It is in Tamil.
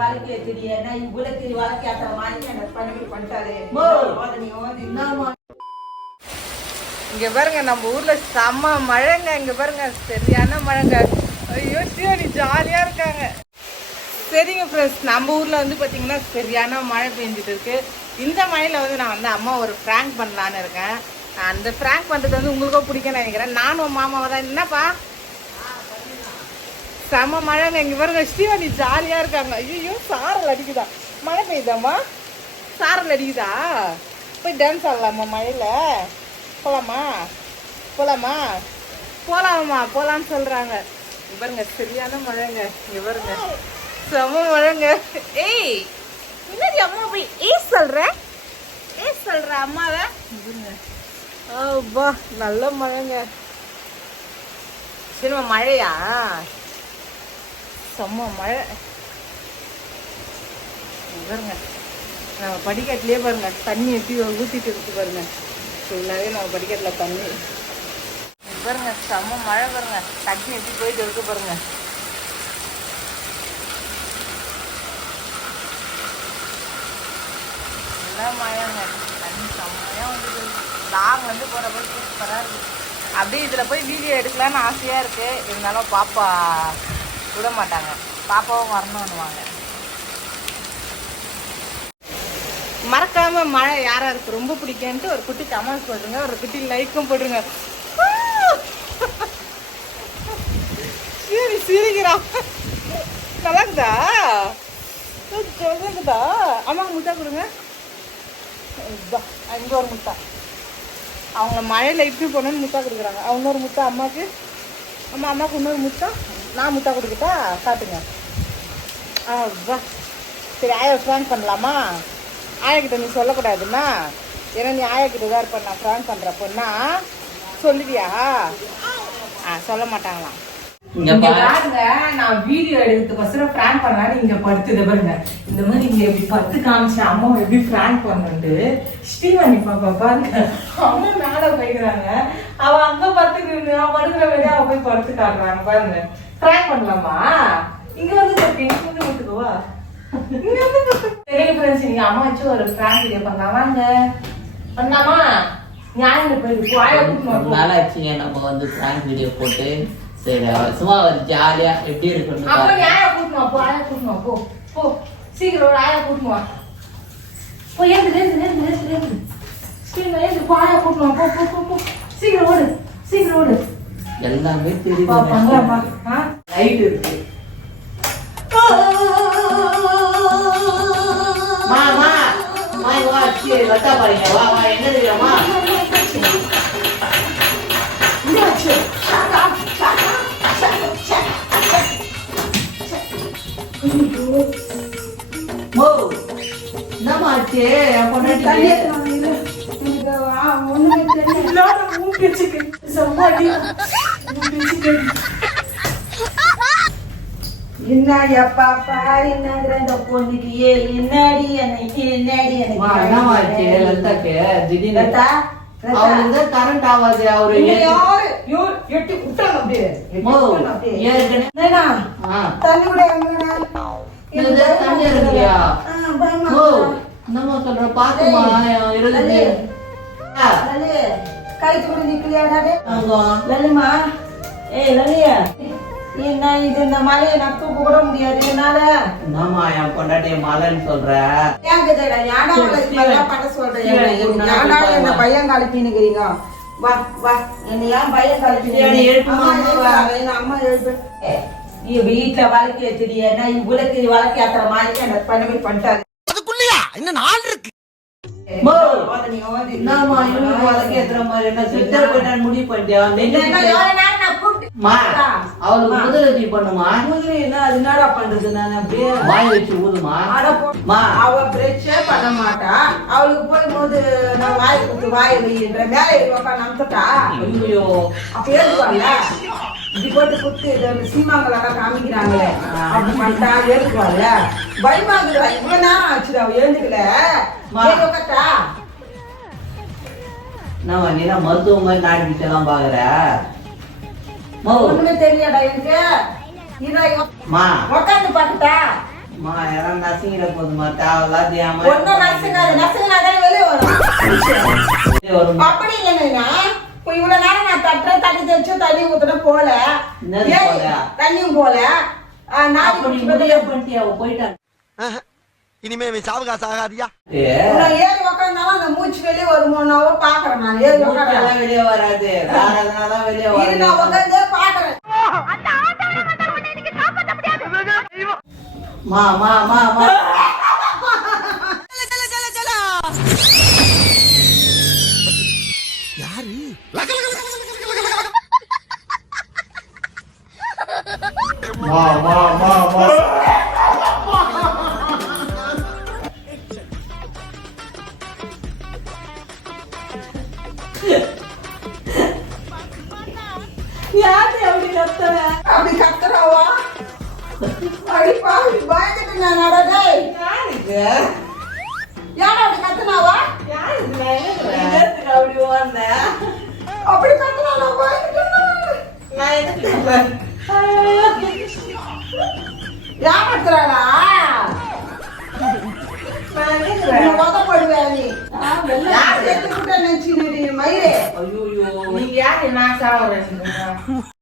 வழக்கு இவ்வளவு வழக்கு மாதிரி பண்ணி பண்ணிட்டாரு மோ. நீ ஓது என்னம்மா? இங்க பாருங்க நம்ம ஊர்ல செம்ம மழைங்க. இங்க பாருங்க சரியான மழைங்க. ஐயோ சிவனி ஜாலியா இருக்காங்க. சரிங்க ஃப்ரெண்ட்ஸ் நம்ம ஊர்ல வந்து பாத்தீங்கன்னா சரியான மழை பெஞ்சிட்டு இருக்கு. இந்த மழையில் வந்து நான் வந்து அம்மா ஒரு ஃப்ராங்க் பண்ணலான்னு இருக்கேன். அந்த ஃப்ராங்க் பண்ணுறது வந்து உங்களுக்கும் பிடிக்கும்னு நினைக்கிறேன். நானும் மாமாவை தான். என்னப்பா? செம மழைங்க. எங்கள் பாருங்க ஸ்ரீவாணி ஜாலியாக இருக்காங்க. ஐயோ சாரல் அடிக்குதா? மழை பெய்யுதாம்மா? சாரல் அடிக்குதா? போய் டான்ஸ் ஆடலாமா மழையில்? போகலாமா போகலாமா போகலாமா போகலான்னு சொல்கிறாங்க இங்க பாருங்க சரியான மழைங்க. இங்க பாருங்க. செம மழைங்க. ஏய் என்னடி அம்மா போய் ஏய் சொல்ற? ஏய் சொல்ற அம்மாவை? அப்பா நல்ல மழைங்க. சரிம்மா மழையா? செம்ம மழை. பாருங்க. நம்ம படிக்கட்டுலயே பாருங்க. தண்ணி எப்படி ஊத்திட்டு இருக்கு பாருங்க. ஃபுல்லாகவே நம்ம படிக்கட்டில் தண்ணி. பாருங்க செம்ம மழை பாருங்க. தண்ணி எப்படி போயிட்டு இருக்கு பாருங்க. நல்லா மழைங்க தண்ணி செம்மையாக வந்துட்டு லாங் வந்து போகிறப்ப சூப்பராக இருக்குது அப்படியே இதில் போய் வீடியோ எடுக்கலான்னு ஆசையாக இருக்குது இருந்தாலும் பாப்பா விட மாட்டாங்க. பாப்பாவும் வரணும்னுவாங்க. மறக்காம மழை யாரா இருக்கு? ரொம்ப பிடிக்கும்ட்டு ஒரு குட்டி கமெண்ட்ஸ் போடுங்க ஒரு குட்டி லைக்கும் போடுங்க சரி சிரிக்கிறான் நல்லா இருக்குதா சொல்லுங்கதா அம்மா முட்டா கொடுங்க. இதுதான் அங்கே ஒரு முட்டா. அவங்கள மழையில் இப்படி போனோன்னு முட்டா கொடுக்குறாங்க. அவங்க ஒரு முட்டா அம்மாவுக்கு அம்மா அம்மாவுக்கு இன்னொரு முட்டா. நான் முட்டா கொடுக்கட்டா காட்டுங்க ஆ வா சரி ஆயா ஃப்ராங்க் பண்ணலாமா? ஆயாக்கிட்ட நீ சொல்லக்கூடாதுன்னா ஏன்னா நீ ஆயாக்கிட்ட தான் இருப்பேன் நான் ஃப்ராங்க் பண்ணுற பொண்ணா சொல்லுவியா? ஆ சொல்ல மாட்டாங்களாம். இங்க பாருங்க நான் வீடியோ எடுக்கிறதுக்கோசரம் பிராங்க் பண்ணலான்னு இங்க படுத்துது பாருங்க. இந்த மாதிரி இங்க எப்படி படுத்து காமிச்சேன் அம்மா எப்படி பிராங்க் பண்ணுண்டு ஸ்ரீவாணி பாப்பா பாருங்க அம்மா மேல போய்க்கிறாங்க. அவ அங்க படுத்துக்கிட்டு நான் படுக்கிற வேலையா அவ போய் படுத்து காட்டுறாங்க பாருங்க. பிராங்க் பண்ணலாமா? இங்க வந்து இங்க வந்து விட்டுக்குவா இங்க வந்து. சரி ஃப்ரெண்ட்ஸ் நீங்க அம்மா வச்சு ஒரு பிராங்க் வீடியோ பண்ணலாம். வாங்க. பண்ணலாமா? ஞாயிறு போயிருக்கு வாயை ஆச்சுங்க நம்ம வந்து பிராங்க் வீடியோ போட்டு. சரி சும்மா ஒரு ஜாலியா எப்படி இருக்குன்னு அப்ப பாருங்க ஆயா கூட்டணும் போ ஆயா கூட்டணும் போ போ. சீக்கிரம் ஒரு ஆயா கூட்டணும் வா. போ ஏந்து ஏந்து ஏந்து ஏந்து ஏந்து சீக்கிரம் ஏந்து போ ஆயா கூட்டணும் போ போ போ போ. சீக்கிரம் ஓடு சீக்கிரம் ஓடு. எல்லாமே பா பண்றமா தெரியுது ஆ? லைட் இருக்கு. மா மா மா இங்க வா சரி வட்டா பாருங்க வா வா என்ன தெரியுமா? வச்சுக்கு. என்ன எப்பா பாரு என்னங்கிற பொண்ணுக்கு ஏ என்னடி எனக்கு என்னடி? ஆச்சு திடீர்னு லதா, கரண்ட் அவரு எட்டி விட்டாங்க அப்படியே. ஏற்கனவே தண்ணி கூட தண்ணி. இருக்குயா? ஆ, பயமா மோ இருக்குடா. என்னம்மா சொல்ற பாத்துமா இருக்குது லலி, ஆ, லலி, கை தூக்கி நிக்கலையாடா டேய்? ஆமா. லலிமா ஏய் லலியா என்ன இது? இந்த மலையை நான் தூக்க கூட முடியாது. என்னால? என்னம்மா என் பொண்டாட்டிய மலைன்னு சொல்ற? பண்ண சொல்றேன் என்னை? பையன் காலத்தினுக்கிறீங்க? வா வா. என்ன பையன் காலத்தினுக்கிறீங்க? அம்மா, எழுப்பு நீ வீட்டுல வழக்கு ஏத்துறியன்னா இவ்வளவு வழக்கு ஏத்துற மாதிரி எனக்கு பண்ணி பண்ணிட்டாரு? மோ ஓது நீ ஓது. என்னம்மா இவனுக்கு வழக்கு ஏத்துற மாதிரி என்ன சித்தர் பண்ண முடிவு பண்ணிட்டியா நான் அவளுக்கு. முதலுதவி பண்ணுமா என்ன அது என்னடா பண்றது நான் அப்படியே வாய் வச்சு ஊதுமா? அட போ. மா. அவ பிரச்சே பண்ண மாட்டா. அவளுக்கு போகும்போது நான் வாய் கொடுத்து வாய் வைன்ற மேலே உட்காந்து அமுத்துட்டா ஐயோ. அப்ப ஏறுவாள்ல இப்படி போட்டு குத்து இது சீமாங்களெல்லாம் காமிக்கிறாங்களே. அப்படி பண்ணிட்டா ஏறுக்குவாள்ல பயமா இருக்குடா இவ்வளவு நேரம் ஆச்சுடா அவ எழுந்துக்கல மா. ஏறி உக்காத்தா. என்னம்மா நீ தான் மருத்துவ மாதிரி நாட்டு எல்லாம் பாக்குற? ஒண்ணுமே தெரியாடா எனக்கு? உக்காந்து பாத்துட்டா மா யாரும் நசுங்கிட போதுமா தேவையில்லாத ஏமா ஒன்னும் நசுங்காது நசுங்கினாதான் வெளியே வரும். அப்படி இப்போ இவ்வளவு நேரம் நான் தட்டுறேன் தண்ணி தெளிச்சு தண்ணி ஊத்துன போல? தண்ணியும் போல. இனிமே இவன் சாவகாசம் ஆகாதியா? நான் ஏறி உக்காந்தாலும் அந்த மூச்சு வெளியே வருமோனாவோ பாக்குறேன். நான் ஏறி வெளிய வராது. வேற எதனாலதான் வெளிய நான் வரும் உட்காந்து பாக்குறேன் மா மா மா மா யாரு அப்படி கத்துற அப்படி கத்துறாவா அடி பாவி பயந்துட்டு நான் நடடேய் யாருக்கு யாரா அப்படி கத்துனாவா யாருக்கு நான் எதுக்கு அப்படி ஓடுனேன் அப்படி கத்துனா நான் பயந்துட்டேன் நான் எதுக்கு ஏமாத்துறாளா நான் எதுக்கு உன்னை உதப்படுவே நீ நான் வெளில யார் செத்து விட்ட நினைச்சு மயிரே ஐயோ நீங்க யாரு நான் சாவறேன்